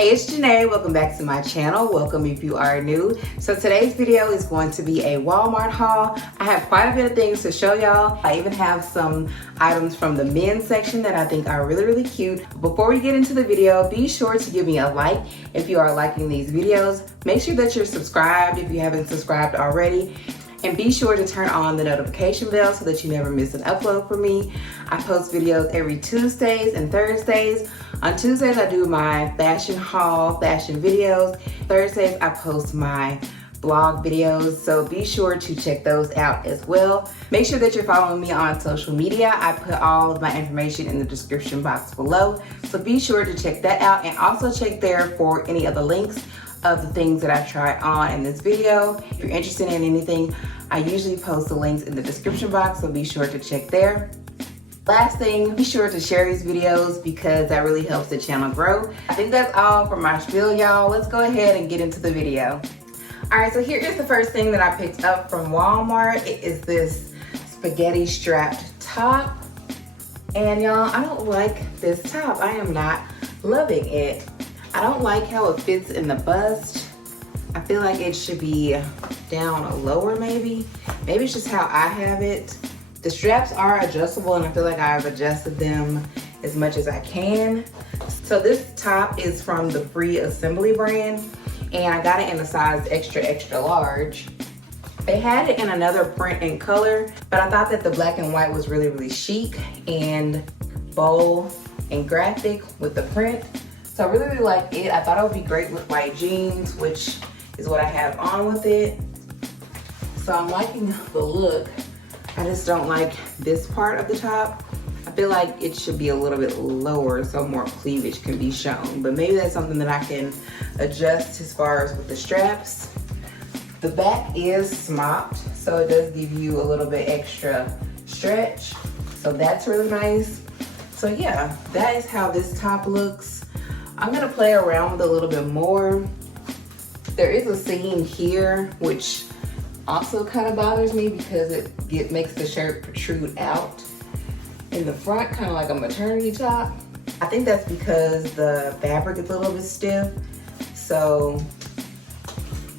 Hey, it's Janae. Welcome back to my channel. Welcome if you are new. So today's video is going to be a Walmart haul. I have quite a bit of things to show y'all. I even have some items from the men's section that I think are really cute. Before we get into the video, be sure to give me a like if you are liking these videos. Make sure that you're subscribed if you haven't subscribed already. And be sure to turn on the notification bell so that you never miss an upload from me. I post videos every Tuesdays and Thursdays. On Tuesdays, I do my fashion haul, fashion videos. Thursdays, I post my blog videos, so be sure to check those out as well. Make sure that you're following me on social media. I put all of my information in the description box below, so be sure to check that out, and also check there for any of the links of the things that I try on in this video. If you're interested in anything, I usually post the links in the description box, so be sure to check there. Last thing, be sure to share these videos because that really helps the channel grow. I think that's all for my spiel, y'all. Let's go ahead and get into the video. All right, so here is the first thing that I picked up from Walmart. It is this spaghetti strapped top. And y'all, I don't like this top. I am not loving it. I don't like how it fits in the bust. I feel like it should be down lower maybe. Maybe it's just how I have it. The straps are adjustable and I feel like I've adjusted them as much as I can. So this top is from the Free Assembly brand and I got it in a size extra large. They had it in another print and color, but I thought that the black and white was really chic and bold and graphic with the print. So I really like it. I thought it would be great with white jeans, which is what I have on with it. So I'm liking the look. I just don't like this part of the top. I feel like it should be a little bit lower so more cleavage can be shown, but maybe that's something that I can adjust as far as with the straps. The back is smocked, so it does give you a little bit extra stretch. So that's really nice. So yeah, that is how this top looks. I'm gonna play around with it a little bit more. There is a seam here, which also kind of bothers me because it makes the shirt protrude out in the front, kind of like a maternity top. I think that's because the fabric is a little bit stiff, so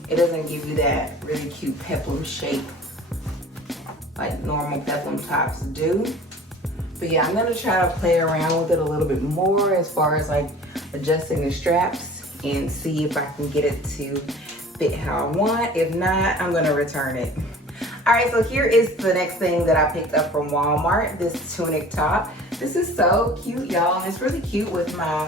it doesn't give you that really cute peplum shape like normal peplum tops do. But yeah, I'm gonna try to play around with it a little bit more as far as like adjusting the straps and see if I can get it to fit how I want. If not, I'm gonna return it. All right, so here is the next thing that I picked up from Walmart, this tunic top. This is so cute, y'all, and it's really cute with my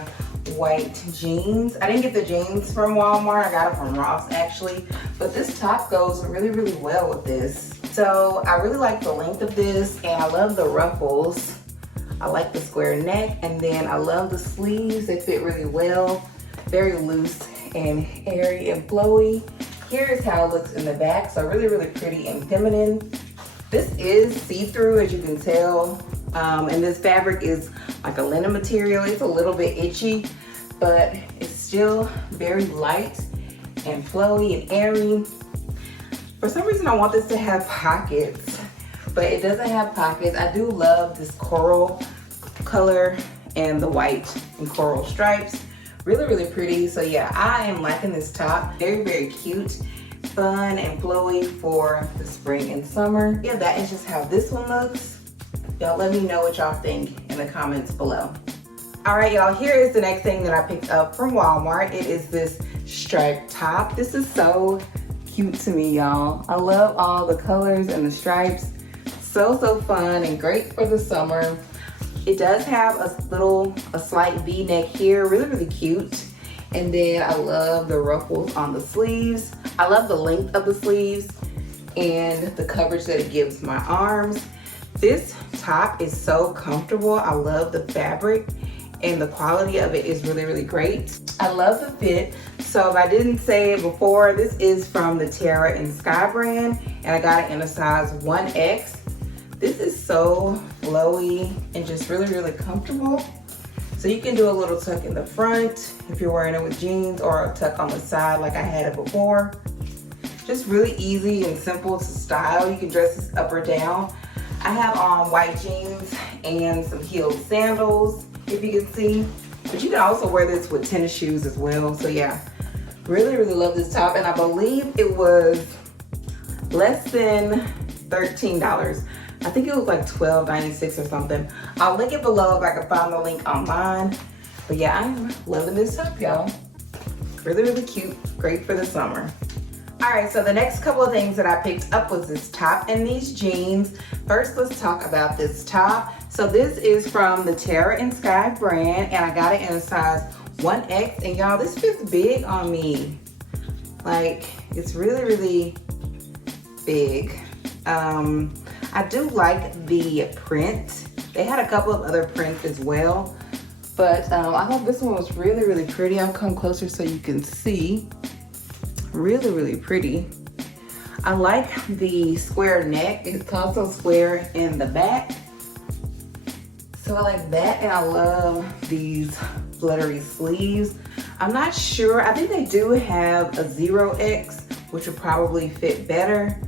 white jeans. I didn't get the jeans from Walmart, I got it from Ross actually, but this top goes really well with this. So I really like the length of this and I love the ruffles. I like the square neck, and then I love the sleeves. They fit really well, very loose and airy and flowy. Here is how it looks in the back, so really pretty and feminine. This is see-through, as you can tell, and this fabric is like a linen material. It's a little bit itchy, but it's still very light and flowy and airy. For some reason, I want this to have pockets, but it doesn't have pockets. I do love this coral color and the white and coral stripes. Really pretty. So yeah, I am liking this top. Very cute, fun and flowy for the spring and summer. Yeah, that is just how this one looks. Y'all let me know what y'all think in the comments below. All right, y'all, here is the next thing that I picked up from Walmart. It is this striped top. This is so cute to me, y'all. I love all the colors and the stripes. So fun and great for the summer. It does have a slight V-neck here, really cute. And then I love the ruffles on the sleeves. I love the length of the sleeves and the coverage that it gives my arms. This top is so comfortable. I love the fabric and the quality of it is really great. I love the fit. So if I didn't say it before, this is from the Terra and Sky brand and I got it in a size 1X. This is so flowy and just really comfortable. So you can do a little tuck in the front if you're wearing it with jeans, or a tuck on the side like I had it before. Just really easy and simple to style. You can dress this up or down. I have on white jeans and some heeled sandals, if you can see. But you can also wear this with tennis shoes as well. So yeah, really, really love this top. And I believe it was less than $13. I think it was like $12.96 or something. I'll link it below if I can find the link online. But yeah, I'm loving this top, y'all. Really, really cute. Great for the summer. All right, so the next couple of things that I picked up was this top and these jeans. First, let's talk about this top. So this is from the Terra and Sky brand, and I got it in a size 1X. And y'all, this fits big on me. Like, it's really, really big. I do like the print. They had a couple of other prints as well, but I thought this one was really, really pretty. I'll come closer so you can see. Really, really pretty. I like the square neck. It's also square in the back. So I like that, and I love these fluttery sleeves. I'm not sure. I think they do have a 0X, which would probably fit better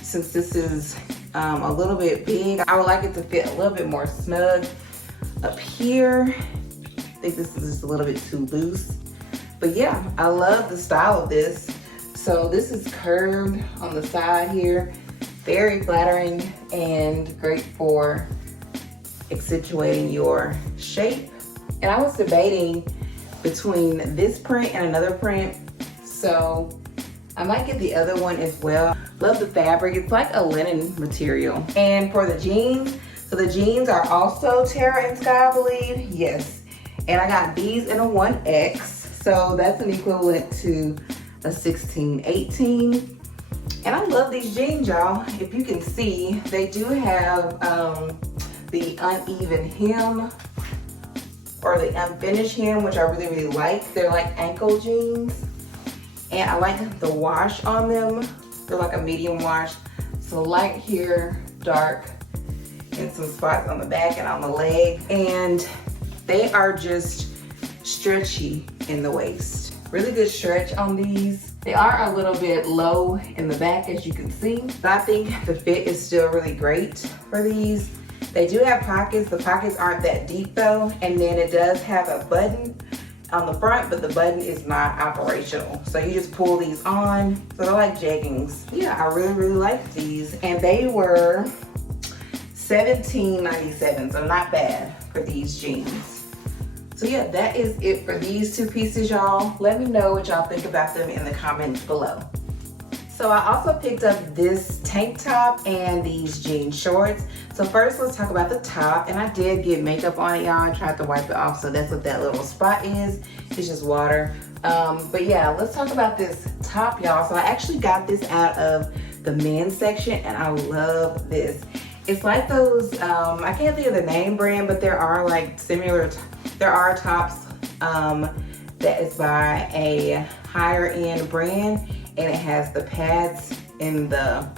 since this is a little bit big. I would like it to fit a little bit more snug up here. I think this is just a little bit too loose. But yeah, I love the style of this. So this is curved on the side here. Very flattering and great for accentuating your shape. And I was debating between this print and another print. So I might get the other one as well. Love the fabric. It's like a linen material. And for the jeans, so the jeans are also Terra and Sky, I believe. Yes. And I got these in a 1X. So that's an equivalent to a 16, 18. And I love these jeans, y'all. If you can see, they do have the uneven hem or the unfinished hem, which I really, really like. They're like ankle jeans. And I like the wash on them. They're like a medium wash. So light here, dark, and some spots on the back and on the leg. And they are just stretchy in the waist. Really good stretch on these. They are a little bit low in the back, as you can see. But I think the fit is still really great for these. They do have pockets. The pockets aren't that deep though. And then it does have a button on the front, but the button is not operational. So you just pull these on. So they're like jeggings. Yeah, I really, really like these. And they were $17.97, so not bad for these jeans. So yeah, that is it for these two pieces, y'all. Let me know what y'all think about them in the comments below. So I also picked up this tank top and these jean shorts. So first, let's talk about the top. And I did get makeup on it, y'all. I tried to wipe it off, so that's what that little spot is. It's just water. But yeah, let's talk about this top, y'all. So I actually got this out of the men's section, and I love this. It's like those, I can't think of the name brand, but there are like similar, there are tops that is by a higher end brand, and it has the pads in the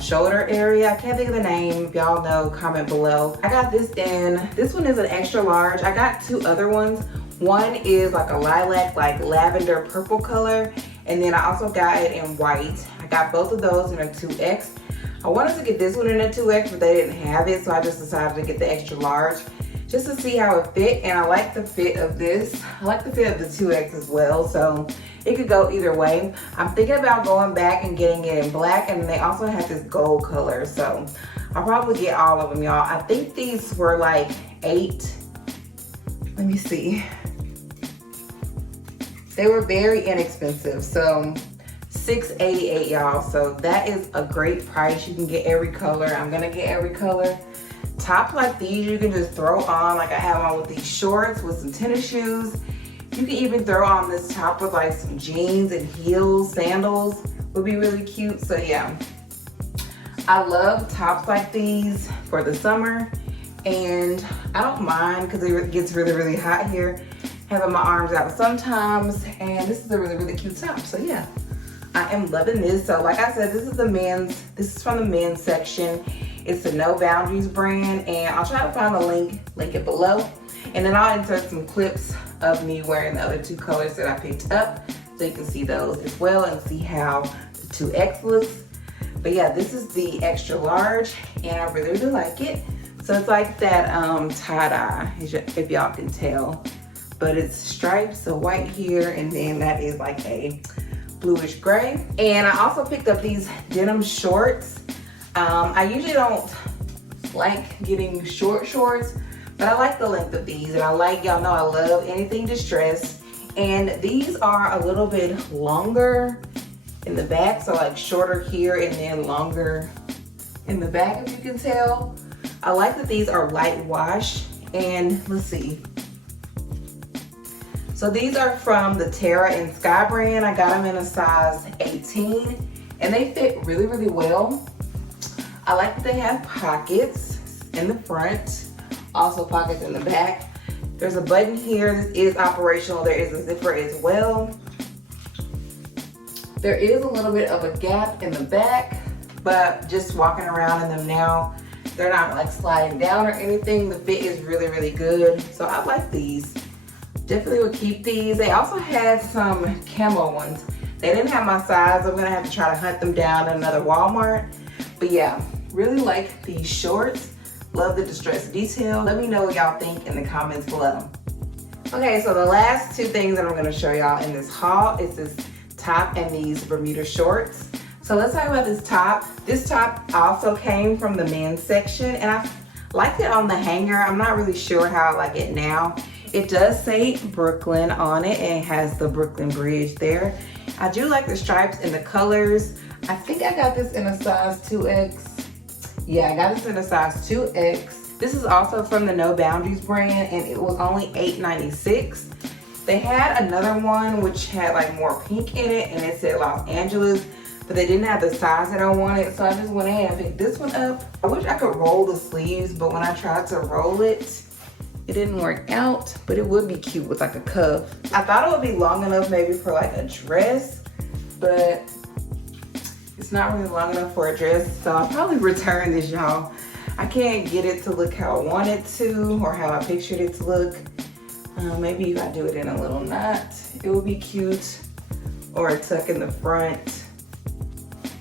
shoulder area. I can't think of the name. If y'all know, comment below. I got this in, this one is an extra large. I got two other ones. One is like a lilac, like lavender purple color, and then I also got it in white. I got both of those in a 2X. I wanted to get this one in a 2X, but they didn't have it, so I just decided to get the extra large just to see how it fit. And I like the fit of this. I like the fit of the 2X as well, so it could go either way. I'm thinking about going back and getting it in black, and they also have this gold color, so I'll probably get all of them, y'all. I think these were like $8. Let me see. They were very inexpensive, so $6.88, y'all. So that is a great price. You can get every color. I'm gonna get every color. Tops like these you can just throw on, like I have on with these shorts with some tennis shoes. You can even throw on this top with like some jeans and heels, sandals would be really cute. So yeah, I love tops like these for the summer, and I don't mind because it gets really, really hot here, having my arms out sometimes, and this is a really, really cute top. So yeah, I am loving this. So like I said, this is from the men's section. It's the No Boundaries brand, and I'll try to find the link it below. And then I'll insert some clips of me wearing the other two colors that I picked up, so you can see those as well and see how the 2X looks. But yeah, this is the extra large, and I really, really like it. So it's like that tie-dye, if y'all can tell. but it's stripes, so white here, and then that is like a bluish gray. And I also picked up these denim shorts. I usually don't like getting short shorts, but I like the length of these, and I like, y'all know I love anything distressed. And these are a little bit longer in the back, so like shorter here and then longer in the back, if you can tell. I like that these are light wash, and let's see. So these are from the Terra and Sky brand. I got them in a size 18, and they fit really, really well. I like that they have pockets in the front, also pockets in the back. There's a button here. This is operational. There is a zipper as well. There is a little bit of a gap in the back, but just walking around in them now, they're not like sliding down or anything. The fit is really, really good. So I like these. Definitely would keep these. They also had some camo ones. They didn't have my size. I'm gonna have to try to hunt them down at another Walmart. But yeah, really like these shorts. Love the distressed detail. Let me know what y'all think in the comments below. Okay, so the last two things that I'm gonna show y'all in this haul is this top and these Bermuda shorts. So let's talk about this top. This top also came from the men's section, and I liked it on the hanger. I'm not really sure how I like it now. It does say Brooklyn on it, and it has the Brooklyn Bridge there. I do like the stripes and the colors. I think I got this in a size 2X. Yeah, I got this in a size 2X. This is also from the No Boundaries brand, and it was only $8.96. They had another one which had like more pink in it, and it said Los Angeles, but they didn't have the size that I wanted, so I just went ahead and picked this one up. I wish I could roll the sleeves, but when I tried to roll it, it didn't work out, but it would be cute with like a cuff. I thought it would be long enough maybe for like a dress, but it's not really long enough for a dress, so I'll probably return this, y'all. I can't get it to look how I want it to, or how I pictured it to look. Maybe if I do it in a little knot, it would be cute, or a tuck in the front,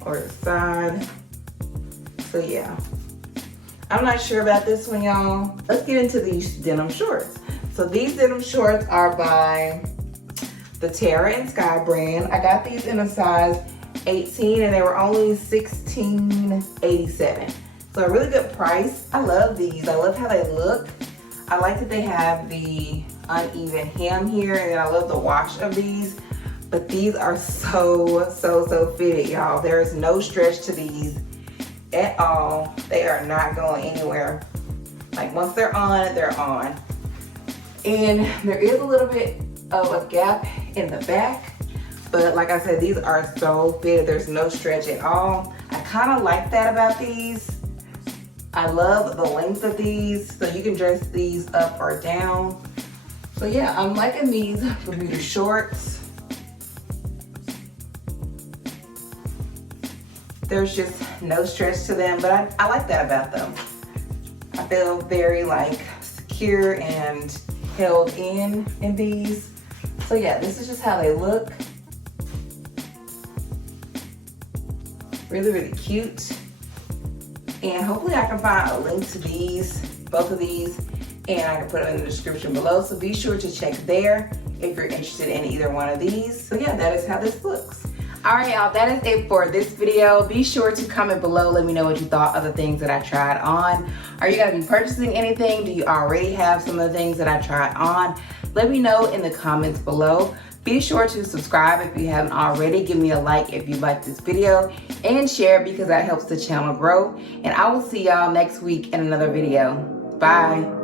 or the side. So yeah, I'm not sure about this one, y'all. Let's get into these denim shorts. So these denim shorts are by the Terra and Sky brand. I got these in a size 18, and they were only $16.87. So a really good price. I love these. I love how they look. I like that they have the uneven hem here, and then I love the wash of these. But these are so fitted, y'all. There is no stretch to these at all. They are not going anywhere. Like once they're on, they're on. And there is a little bit of a gap in the back, but like I said, these are so fitted. There's no stretch at all. I kind of like that about these. I love the length of these, so you can dress these up or down. So yeah, I'm liking these Bermuda shorts. There's just no stretch to them, but I like that about them. I feel very like secure and held in these. So yeah, this is just how they look. Really, really cute. And hopefully I can find a link to these, both of these, and I can put them in the description below. So be sure to check there if you're interested in either one of these. So yeah, that is how this looks. All right, y'all, that is it for this video. Be sure to comment below. Let me know what you thought of the things that I tried on. Are you gonna be purchasing anything? Do you already have some of the things that I tried on? Let me know in the comments below. Be sure to subscribe if you haven't already. Give me a like if you like this video, and share because that helps the channel grow. And I will see y'all next week in another video. Bye.